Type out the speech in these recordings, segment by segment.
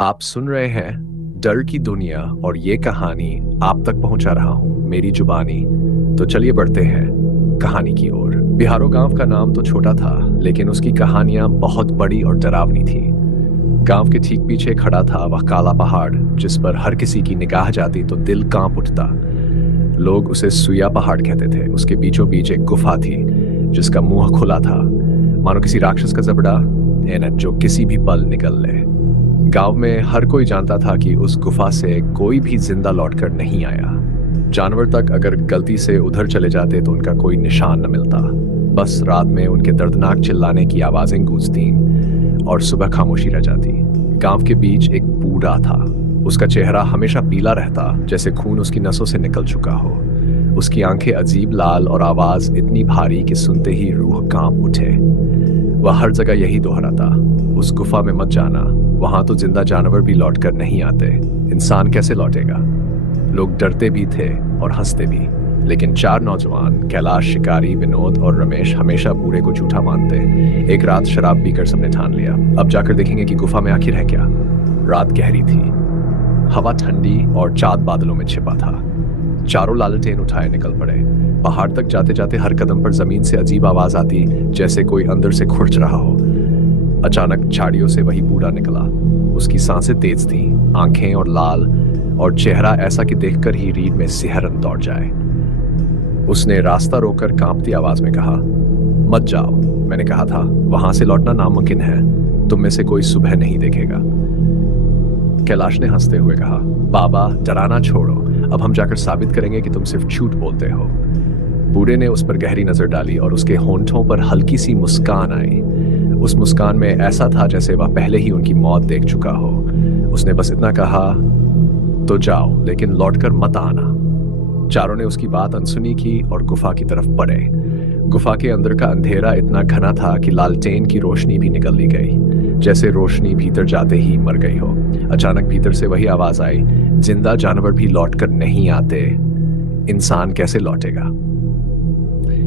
आप सुन रहे हैं डर की दुनिया और ये कहानी आप तक पहुंचा रहा हूं मेरी जुबानी। तो चलिए बढ़ते हैं कहानी की ओर। बिहारो गांव का नाम तो छोटा था, लेकिन उसकी कहानियां बहुत बड़ी और डरावनी थी। गांव के ठीक पीछे खड़ा था वह काला पहाड़, जिस पर हर किसी की निगाह जाती तो दिल कांप उठता। लोग उसे सुइया पहाड़ कहते थे। उसके बीचों बीच एक गुफा थी जिसका मुंह खुला था, मानो किसी राक्षस का जबड़ा, एनत जो किसी भी पल निकल ले। गांव में हर कोई जानता था कि उस गुफा से कोई भी जिंदा लौटकर नहीं आया। जानवर तक अगर गलती से उधर चले जाते तो उनका कोई निशान न मिलता। बस रात में उनके दर्दनाक चिल्लाने की आवाजें गूंजती और सुबह खामोशी रह जाती। गांव के बीच एक बूढ़ा था। उसका चेहरा हमेशा पीला रहता, जैसे खून उसकी नसों से निकल चुका हो। उसकी आंखें अजीब लाल और आवाज इतनी भारी कि सुनते ही रूह कांप उठे। वह हर जगह यही दोहराता, उस गुफा में मत जाना, वहां तो जिंदा जानवर भी लौट कर नहीं आते, इंसान कैसे लौटेगा। लोग डरते भी थे और हंसते भी, लेकिन चार नौजवान, कैलाश, शिकारी, विनोद और रमेश, हमेशा बूढ़े को झूठा मानते। एक रात शराब पीकर सबने ठान लिया, अब जाकर देखेंगे कि गुफा में आखिर है क्या। रात गहरी थी, हवा ठंडी और चांद बादलों में छिपा था। चारों लालटेन उठाए निकल पड़े। पहाड़ तक जाते जाते हर कदम पर जमीन से अजीब आवाज आती, जैसे कोई अंदर से खुरच रहा हो। अचानक झाड़ियों से वही बूढ़ा निकला। उसकी सांसें तेज थीं, आंखें और लाल, और चेहरा ऐसा कि देखकर ही रीढ़ में सिहरन दौड़ जाए। उसने रास्ता रोककर कांपती आवाज में कहा, मत जाओ, मैंने कहा था वहां से लौटना नामुमकिन है, तुम में से कोई सुबह नहीं देखेगा। कैलाश ने हंसते हुए कहा, बाबा डराना छोड़ो, अब हम जाकर साबित करेंगे कि तुम सिर्फ झूठ बोलते हो। बूढ़े ने उस पर गहरी नजर डाली और उसके होंठों पर हल्की सी मुस्कान आई। उस मुस्कान में ऐसा था जैसे वह पहले ही उनकी मौत देख चुका हो। उसने बस इतना कहा, तो जाओ, लेकिन लौटकर मत आना। चारों ने उसकी बात अनसुनी की और गुफा की तरफ बढ़े। गुफा के अंदर का अंधेरा इतना घना था कि लालटेन की रोशनी भी निकल ली गई, जैसे रोशनी भीतर जाते ही मर गई हो। अचानक भीतर से वही आवाज आई, जिंदा जानवर भी लौटकर नहीं आते, इंसान कैसे लौटेगा।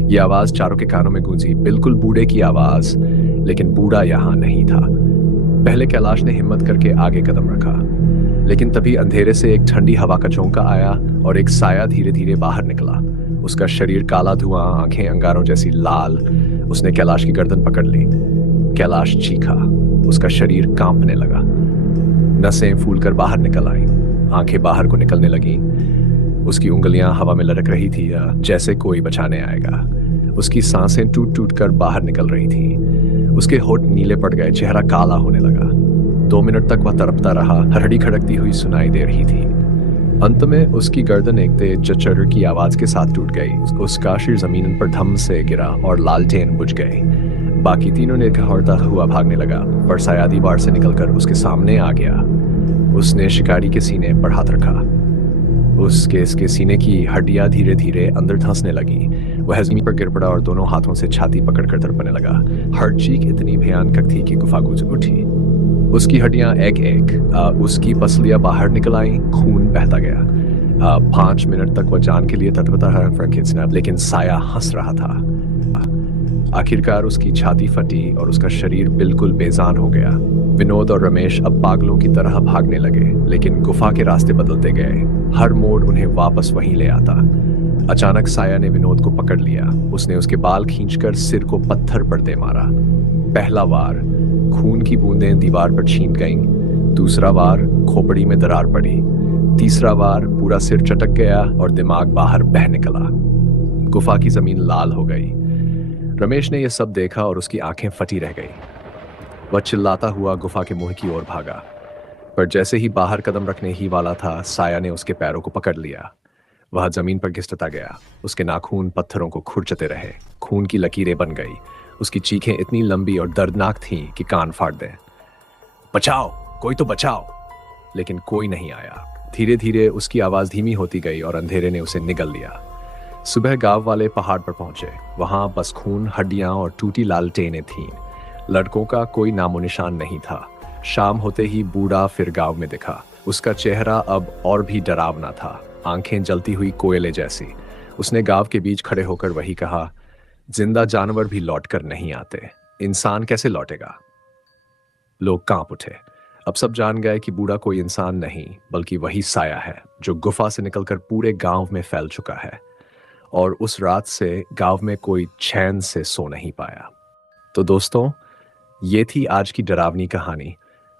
यह आवाज चारों के कानों में गूंजी, बिल्कुल बूढ़े की आवाज, लेकिन बूढ़ा यहां नहीं था। पहले कैलाश ने हिम्मत करके आगे कदम रखा, लेकिन तभी अंधेरे से एक ठंडी हवा का झोंका आया और एक साया धीरे धीरे बाहर निकला। उसका शरीर काला धुआं, आंखें अंगारों जैसी लाल। उसने कैलाश की गर्दन पकड़ ली। कैलाश चीखा, उसका शरीर कांपने लगा। नसें फूलकर बाहर निकल आईं, आंखें बाहर को निकलने लगीं। उसकी उंगलियां हवा में लटक रही थी, जैसे कोई बचाने आएगा। उसकी सांसें टूट टूट कर बाहर निकल रही थीं। उसके होठ नीले पड़ गए, चेहरा काला होने लगा। 2 मिनट तक वह तड़पता रहा, हड्डी खड़कती हुई सुनाई दे रही थी। अंत में उसकी गर्दन एक तेज चचर की आवाज के साथ टूट गई। उसका सिर जमीन पर धम से गिरा और लालटेन बुझ गई। बाकी तीनों ने दौड़ता हुआ भागने लगा, पर साया दीवार से निकलकर उसके सामने आ गया। उसने शिकारी के सीने पर हाथ रखा। उसके सीने की हड्डियां धीरे धीरे अंदर धंसने लगी। वह जमीन पर गिर पड़ा और दोनों हाथों से छाती पकड़कर तड़पने लगा। हर चीख इतनी भयानक थी कि गुफा गूंज उठी। उसकी हड्डियां एक एक उसकी पसलियां बाहर निकल आईं, खून बहता गया। 5 मिनट तक वह जान के लिए तत्परता रहा, लेकिन साया हंस रहा था। आखिरकार उसकी छाती फटी और उसका शरीर बिल्कुल बेजान हो गया। विनोद और रमेश अब पागलों की तरह भागने लगे, लेकिन गुफा के रास्ते बदलते गए। हर मोड़ उन्हें वापस वहीं ले आता। अचानक साया ने विनोद को पकड़ लिया। उसने उसके बाल खींचकर सिर को पत्थर पर दे मारा। पहला वार, खून की बूंदें दीवार पर छीन गईं। दूसरा वार, खोपड़ी में दरार पड़ी। तीसरा वार, पूरा सिर चटक गया और दिमाग बाहर बह निकला। गुफा की जमीन लाल हो गई। रमेश ने यह सब देखा और उसकी आंखें फटी रह गई। वह चिल्लाता हुआ गुफा के मुंह की ओर भागा, पर जैसे ही बाहर कदम रखने ही वाला था, साया ने उसके पैरों को पकड़ लिया। वह जमीन पर घिसटता गया। उसके नाखून पत्थरों को खुरचते रहे, खून की लकीरें बन गई। उसकी चीखें इतनी लंबी और दर्दनाक थीं कि कान फाड़ दें। बचाओ, कोई तो बचाओ! लेकिन कोई नहीं आया। धीरे धीरे उसकी आवाज धीमी होती गई और अंधेरे ने उसे निगल लिया। सुबह गांव वाले पहाड़ पर पहुंचे। वहां बस खून, हड्डियां और टूटी लालटेनें थीं। लड़कों का कोई नामो निशान नहीं था। शाम होते ही बूढ़ा फिर गांव में दिखा। उसका चेहरा अब और भी डरावना था, आंखें जलती हुई कोयले जैसी। उसने गांव के बीच खड़े होकर वही कहा, जिंदा जानवर भी लौटकर नहीं आते, इंसान कैसे लौटेगा। लोग कांप उठे। अब सब जान गए कि बूढ़ा कोई इंसान नहीं बल्कि वही साया है जो गुफा से निकलकर पूरे गांव में फैल चुका है। और उस रात से गांव में कोई चैन से सो नहीं पाया। तो दोस्तों, ये थी आज की डरावनी कहानी।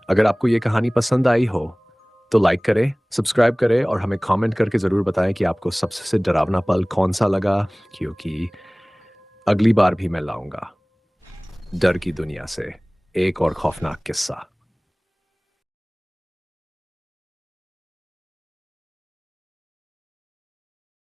अगर आपको ये कहानी पसंद आई हो तो लाइक करें, सब्सक्राइब करें और हमें कमेंट करके ज़रूर बताएं कि आपको सबसे डरावना पल कौन सा लगा, क्योंकि अगली बार भी मैं लाऊंगा डर की दुनिया से एक और खौफनाक किस्सा।